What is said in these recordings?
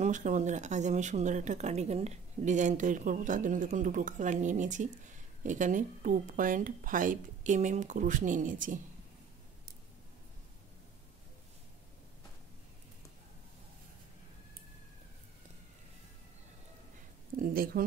নমস্কার বন্ধুরা, আজ আমি সুন্দর একটা কার্ডিগানের ডিজাইন তৈরি করব। তার জন্য দেখুন দুটো কালার নিয়ে নিয়েছি। এখানে 2.5 mm ক্রুশ নিয়ে নিয়েছি। দেখুন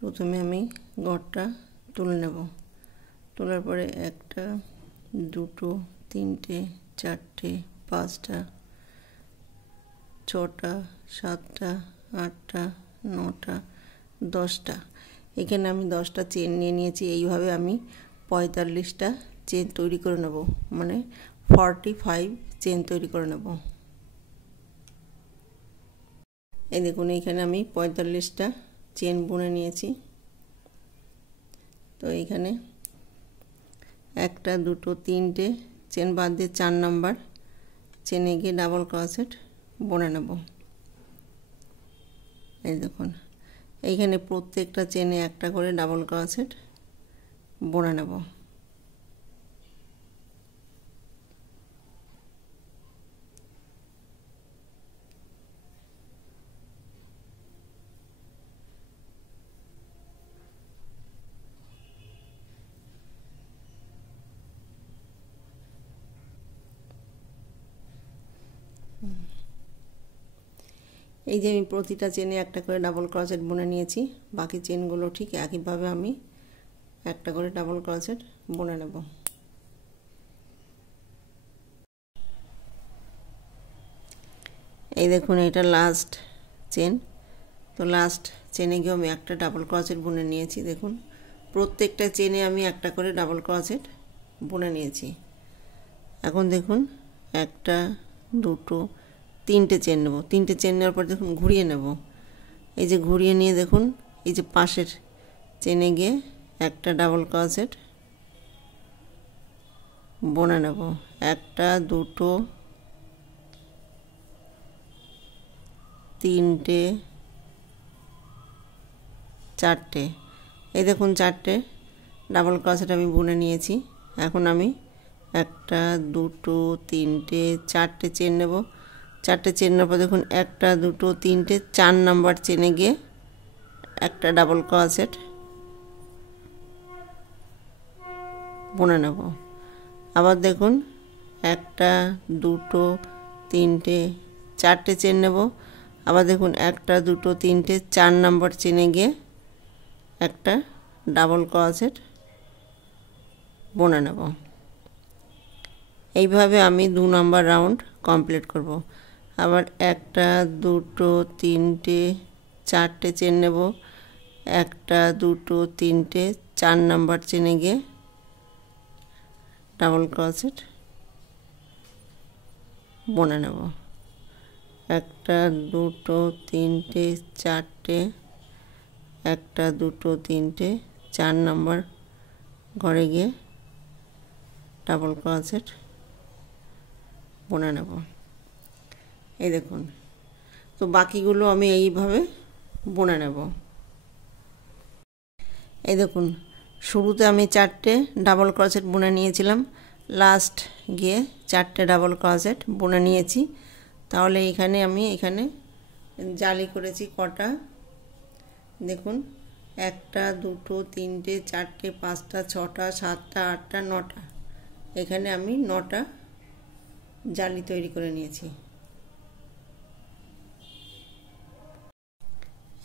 প্রথমে আমি গড়টা তুলে নেব। তোলার পরে একটা, দুটো, তিনটে, চারটে, পাঁচটা, ছটা, সাতটা, আটটা, নটা, 10টা। এখানে আমি 10টা চেন নিয়ে নিয়েছি। এইভাবে আমি 45টা চেন তৈরি করে নেব, মানে 45 চেন তৈরি করে নেব। এই দেখুন এইখানে আমি 45টা চেন বুনে নিয়েছি। তো এইখানে একটা, দুটো, তিনটে চেন বাদ দিয়ে 4 নাম্বার চেনে গিয়ে ডাবল ক্রোশেট বুনে নেব। এই দেখুন এইখানে প্রত্যেকটা চেনে একটা করে ডাবল ক্রোশেট বুনে নেব। এই যে আমি প্রতিটা চেনে একটা করে ডাবল ক্রোশেট বুনে নিয়েছি। বাকি চেনগুলো ঠিক একইভাবে আমি একটা করে ডাবল ক্রোশেট বুনে নেব। এই দেখুন এটা লাস্ট চেন। তো লাস্ট চেনে গিয়ে আমি একটা ডাবল ক্রোশেট বুনে নিয়েছি। দেখুন প্রত্যেকটা চেনে আমি একটা করে ডাবল ক্রোশেট বুনে নিয়েছি। এখন দেখুন একটা, দুটো, তিনটে চেন নেব। তিনটে চেন নেওয়ার পর দেখুন ঘুরিয়ে নেব। এই যে ঘুরিয়ে নিয়ে দেখুন এই যে পাশের চেনে গিয়ে একটা ডাবল ক্রোশেট বুনে নেব। একটা, দুটো, তিনটে, চারটে। এই দেখুন চারটে ডাবল ক্রোশেট আমি বুনে নিয়েছি। এখন আমি একটা, দুটো, তিনটে, চারটে চেন নেব। চারটে চেন নেওয়ার পর দেখুন একটা, দুটো, তিনটে, 4 নাম্বার চেনে গিয়ে একটা ডাবল ক্রোশেট বুনে নেব। আবার দেখুন একটা, দুটো, তিনটে, চারটে চেন নেব। আবার দেখুন একটা, দুটো, তিনটে, 4 নাম্বার চেনে গিয়ে একটা ডাবল ক্রোশেট বুনে নেব। এইভাবে আমি 2 নাম্বার রাউন্ড কমপ্লিট করব। আবার একটা, দুটো, তিনটে, চারটে চেন নেব। একটা, দুটো, তিনটে, 4 নাম্বার চেনে গিয়ে ডাবল ক্রোশেট বুনে নেব। একটা, দুটো, তিনটে, চারটে, একটা, দুটো, তিনটে, 4 নাম্বার ঘরে গিয়ে ডাবল ক্রোশেট বুনে নেব। এই দেখুন তো বাকিগুলো আমি এইভাবে বুনে নেব। এই দেখুন শুরুতে আমি 4টে ডাবল ক্রোশেট বুনে নিয়েছিলাম, লাস্ট গিয়ে 4টে ডাবল ক্রোশেট বুনে নিয়েছি। তাহলে এখানে আমি জালি করেছি কটা দেখুন, একটা, দুটো, তিনটে, চারটে, পাঁচটা, ছটা, সাতটা, আটটা, 9টা। এখানে আমি 9টা জালি তৈরি করে নিয়েছি।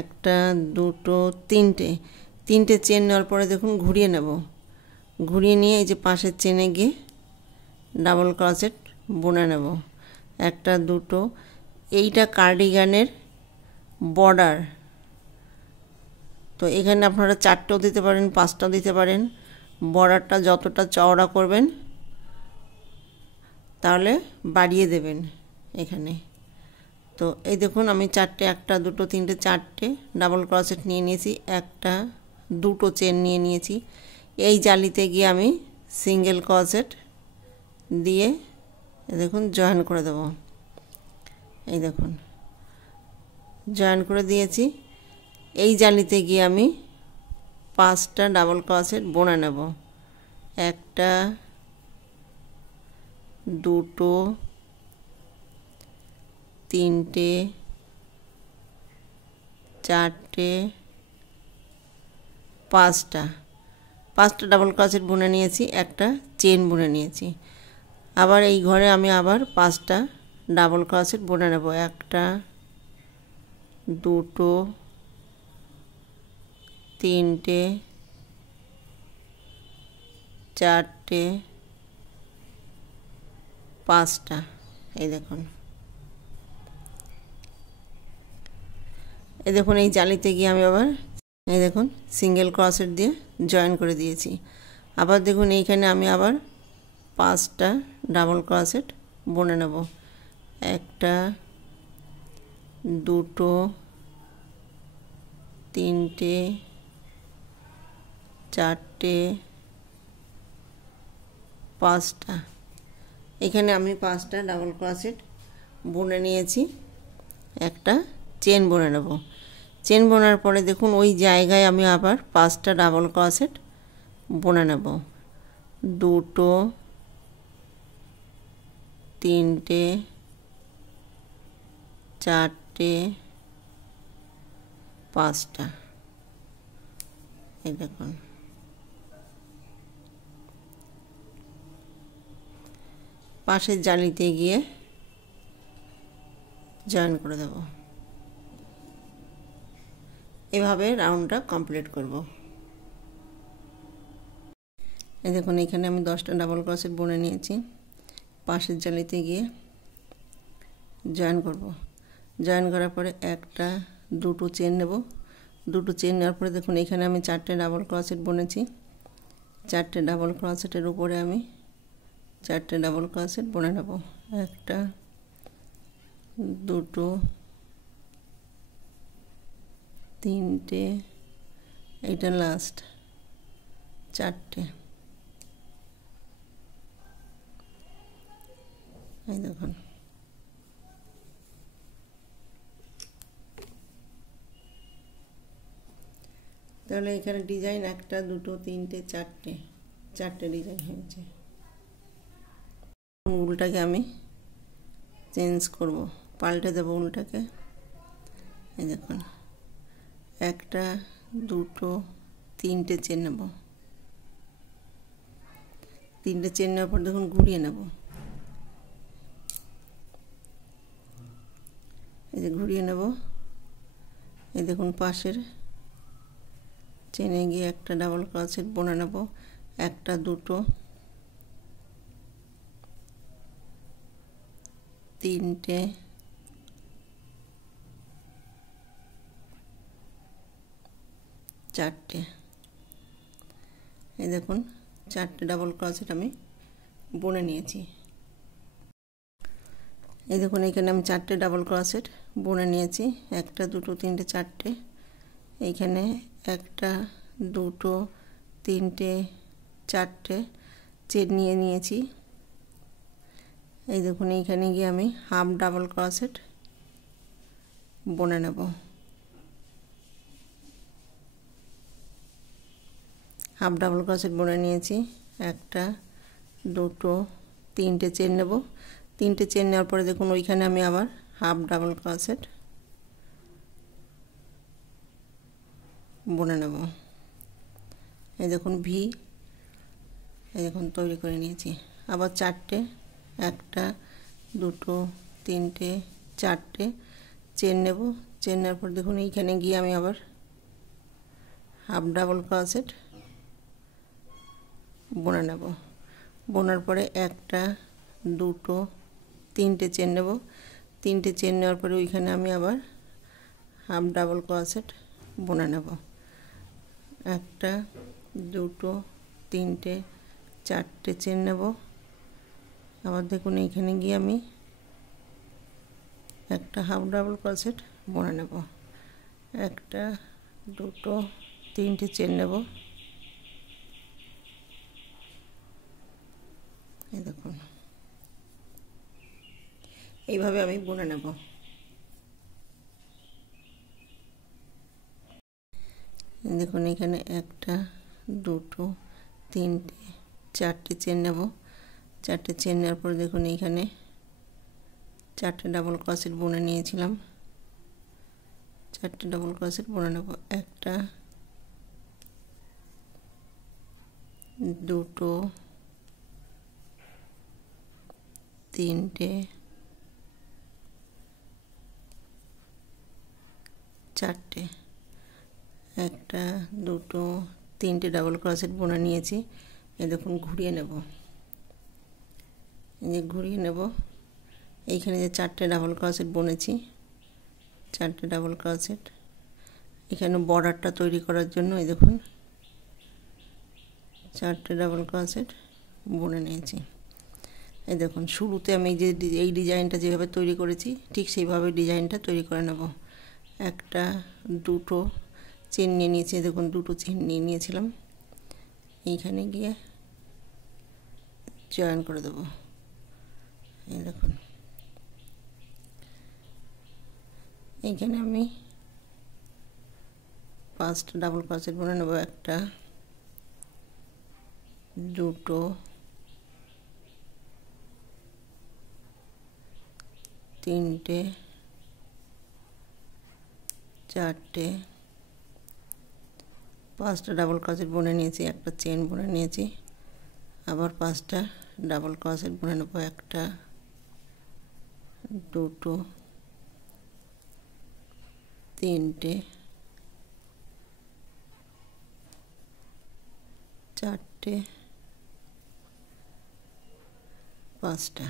একটা, দুটো, তিনটে চেন নেওয়ার পরে দেখুন ঘুরিয়ে নেব। ঘুরিয়ে নিয়ে এই যে পাশের চেনে গিয়ে ডাবল ক্রোশেট বুনে নেব। একটা, দুটো, এইটা কার্ডিগানের বর্ডার। তো এখানে আপনারা 4টেও দিতে পারেন, 5টাও দিতে পারেন। বর্ডারটা যতটা চওড়া করবেন তাহলে বাড়িয়ে দেবেন এখানে। তো এই দেখুন আমি 4টে, একটা, দুটো, তিনটে, 4টে ডাবল ক্রোশেট নিয়ে নিয়েছি। একটা, দুটো চেন নিয়ে নিয়েছি। এই জালিতে গিয়ে আমি সিঙ্গেল ক্রোশেট দিয়ে দেখুন জয়েন করে দেব। এই দেখুন জয়েন করে দিয়েছি। এই জালিতে গিয়ে আমি 5টা ডাবল ক্রোশেট বুনে নেব। একটা, দুটো, তিনটে, চারটে, পাঁচটা ডাবল ক্রোশেট বুনে নিয়েছি, একটা চেন বুনে নিয়েছি। আবার এই ঘরে আমি আবার 5টা ডাবল ক্রোশেট বুনে নেব। একটা, দুটো, তিনটে, চারটে, 5টা। এই দেখুন, এই জালিতে গিয়ে আমি আবার এই দেখুন সিঙ্গেল ক্রোশেট দিয়ে জয়েন করে দিয়েছি। আবার দেখুন এইখানে আমি আবার 5টা ডাবল ক্রোশেট বুনে নেব। একটা, দুটো, তিনটে, চারটে, 5টা। এখানে আমি 5টা ডাবল ক্রোশেট বুনে নিয়েছি, একটা চেন বুনে নেব। চেন বোনার পরে দেখুন ওই জায়গায় আমি আবার 5টা ডাবল ক্রোশেট বুনে নেব। দুটো, তিনটে, চারটে, 5টা। এই দেখুন, পাশের জালিতে গিয়ে জয়েন করে দেব। এভাবে রাউন্ডটা কমপ্লিট করব। এই দেখুন এখানে আমি 10টা ডাবল ক্রোশেট বুনে নিয়েছি। পাশের জালিতে গিয়ে জয়েন করব। জয়েন করার পরে একটা, দুটো চেন নেব। দুটো চেন নেওয়ার পরে দেখুন এখানে আমি 4টে ডাবল ক্রোশেট বুনেছি। 4টে ডাবল ক্রোশেটের উপরে আমি 4টে ডাবল ক্রোশেট বুনে নেব। একটা, দুটো, তিনটে, এইটা লাস্ট, 4টে। এই দেখুন, তাহলে এখানে ডিজাইন একটা, দুটো, তিনটে, চারটে ডিজাইন হয়েছে। উলটাকে আমি চেঞ্জ করব, পাল্টে দেবো উলটাকে। এই দেখুন, একটা, দুটো, তিনটে চেন নেব। তিনটে চেন নেওয়ার পর দেখুন ঘুরিয়ে নেব। এই যে ঘুরিয়ে নেব। এই দেখুন পাশের চেনে গিয়ে একটা ডাবল ক্রোশেট বুনে নেব। একটা, দুটো, তিনটে, চারটে। এই দেখুন 4টে ডাবল ক্রোশেট আমি বুনে নিয়েছি। এই দেখুন এখানে আমি 4টে ডাবল ক্রোশেট বুনে নিয়েছি। একটা, দুটো, তিনটে, চারটে। এইখানে একটা, দুটো, তিনটে, চারটে চেন নিয়ে নিয়েছি। এই দেখুন এইখানে গিয়ে আমি হাফ ডাবল ক্রোশেট বুনে নেব। হাফ ডাবল ক্রোশেট বুনে নিয়েছি। একটা, দুটো, তিনটে চেন নেব। তিনটে চেন নেওয়ার পরে দেখুন ওইখানে আমি আবার হাফ ডাবল ক্রোশেট বুনে নেব। এই দেখুন ভি, এই দেখুন তৈরি করে নিয়েছি। আবার 4টে, একটা, দুটো, তিনটে, চারটে চেন নেব। চেন নেওয়ার পর দেখুন এইখানে গিয়ে আমি আবার হাফ ডাবল ক্রোশেট বুনে নেব। বোনার পরে একটা, দুটো, তিনটে চেন নেব। তিনটে চেন নেওয়ার পরে ওইখানে আমি আবার হাফ ডাবল ক্রোশেট বুনে নেব। একটা, দুটো, তিনটে, চারটে চেন নেব। আবার দেখুন এইখানে গিয়ে আমি একটা হাফ ডাবল ক্রোশেট বুনে নেব। একটা, দুটো, তিনটে চেন নেব। এই দেখুন এইভাবে আমি বুনে নেব। দেখুন এখানে একটা, দুটো, তিনটে, চারটে চেন নেব। চারটে চেন নেওয়ার পর দেখুন এইখানে চারটে ডাবল ক্রোশেট বুনে নিয়েছিলাম, চারটে ডাবল ক্রোশেট বুনে নেব। একটা, দুটো, তিনটে, চারটে, একটা, দুটো, তিনটে ডাবল ক্রোশেট বুনে নিয়েছি। এই দেখুন ঘুরিয়ে নেব, এই যে ঘুরিয়ে নেব। এইখানে যে চারটে ডাবল ক্রোশেট বুনেছি, চারটে ডাবল ক্রোশেট, এখানে বর্ডারটা তৈরি করার জন্য এই দেখুন চারটে ডাবল ক্রোশেট বুনে নিয়েছি। এই দেখুন শুরুতে আমি যে এই ডিজাইনটা যেভাবে তৈরি করেছি ঠিক সেইভাবে ডিজাইনটা তৈরি করে নেব। একটা, দুটো চেন নিয়ে নিয়েছি, দেখুন দুটো চেন নিয়ে নিয়েছিলাম, এইখানে গিয়ে জয়েন করে দেব। এই দেখুন এইখানে আমি 5টা ডাবল ক্রোশেট বুনে নেব। একটা, দুটো, তিনটে, চারটে, 5টা ডাবল ক্রোশেট বুনে নিয়েছি, একটা চেন বুনে নিয়েছি, আবার 5টা ডাবল ক্রোশেট বুনে নেব। একটা, দুটো, তিনটে, চারটে, 5টা।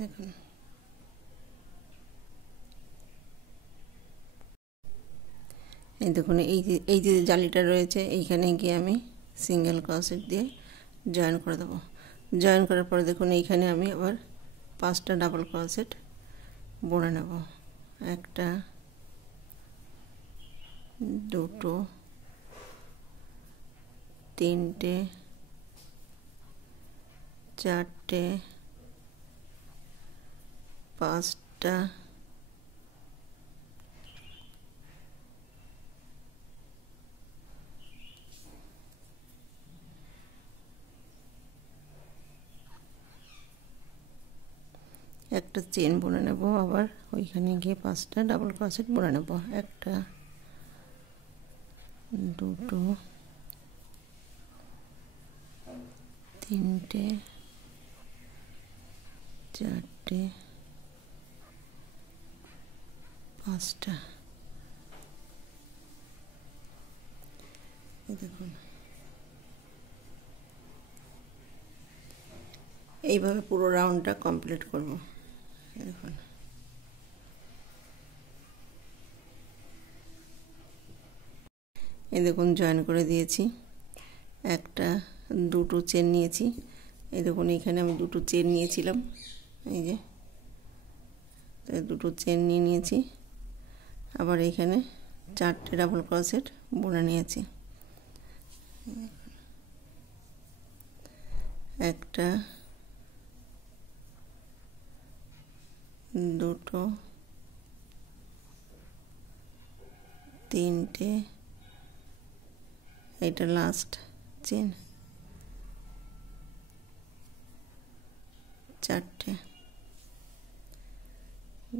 দেখুন এই দেখুন এই যে জালিটা রয়েছে এইখানে গিয়ে আমি সিঙ্গেল ক্রোশেট দিয়ে জয়েন করে দেবো। জয়েন করার পরে দেখুন এইখানে আমি আবার 5টা ডাবল ক্রোশেট বুনে নেব। একটা, দুটো, তিনটে, চারটে, 5টা, একটা চেন বুনে নেব। আবার ওইখানে গিয়ে 5টা ডাবল ক্রোশেট বুনে নেব। একটা, দুটো, তিনটে, চারটে, 5টা। দেখুন এইভাবে পুরো রাউন্ডটা কমপ্লিট করব। দেখুন এই দেখুন জয়েন করে দিয়েছি। একটা, দুটো চেন নিয়েছি, এই দেখুন এখানে আমি দুটো চেন নিয়েছিলাম, এই যে দুটো চেন নিয়ে নিয়েছি। আবার এখানে চারটে ডাবল ক্রোশেট বুনে নিয়েছি। একটা, দুটো, তিনটে, এটা লাস্ট চেন, চারটে।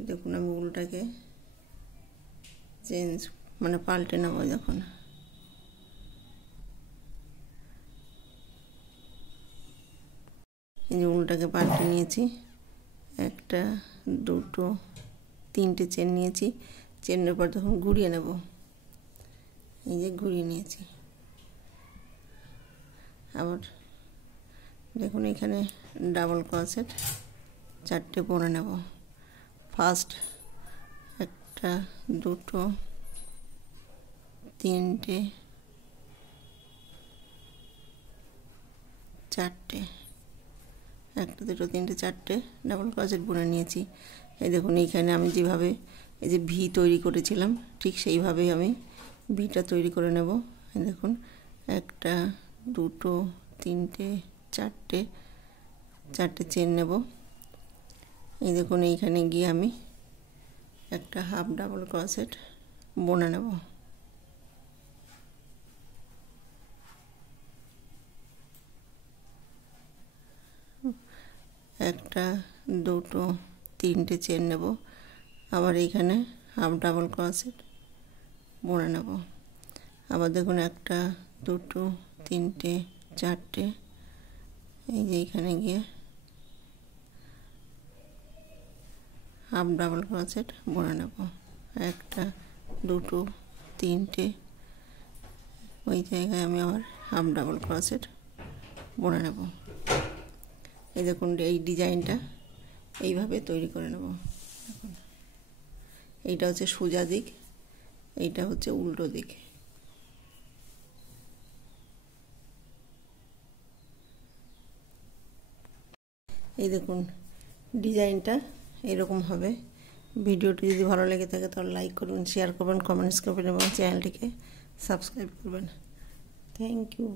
দেখুন আমি উল্টাকে চেঞ্জ মানে পাল্টে নেব। দেখুন এই যে উল্টাকে পাল্টে নিয়েছি। একটা, দুটো, তিনটে চেন নিয়েছি, চেনের পর তখন ঘুরিয়ে নেব। এই যে ঘুরিয়ে নিয়েছি। আবার দেখুন এখানে ডাবল ক্রোশেট চারটে বুনে নেব। ফার্স্ট একটা, দুটো, তিনটে, চারটে, একটা, দুটো, তিনটে, চারটে ডাবল ক্রোশেট বুনে নিয়েছি। এই দেখুন এইখানে আমি যেভাবে এই যে ভি তৈরি করেছিলাম ঠিক সেইভাবেই আমি ভিটা তৈরি করে নেব। এই দেখুন একটা, দুটো, তিনটে, চারটে, চারটে চেন নেব। এই দেখুন এইখানে গিয়ে আমি একটা হাফ ডাবল ক্রোশেট বুনে নেব। একটা দুটো তিনটে চেন নেব, আবার এইখানে হাফ ডাবল ক্রোশেট বুনে নেব। আবার দেখুন একটা দুটো তিনটে চারটে, এই যে এইখানে গিয়ে হাফ ডাবল ক্রোশেট বুনে নেব। একটা দুটো তিনটে, ওই জায়গায় আমি আবার হাফ ডাবল ক্রোশেট বুনে নেব। এই দেখুন এই ডিজাইনটা এইভাবে তৈরি করে নেব। দেখুন এইটা হচ্ছে সোজা দিক, এইটা হচ্ছে উল্টো দিক। এই দেখুন ডিজাইনটা এরকম হবে। ভিডিওটি যদি ভালো লেগে থাকে তাহলে লাইক করবেন, শেয়ার করবেন, কমেন্টস করবেন এবং চ্যানেলটিকে সাবস্ক্রাইব করবেন। Thank you.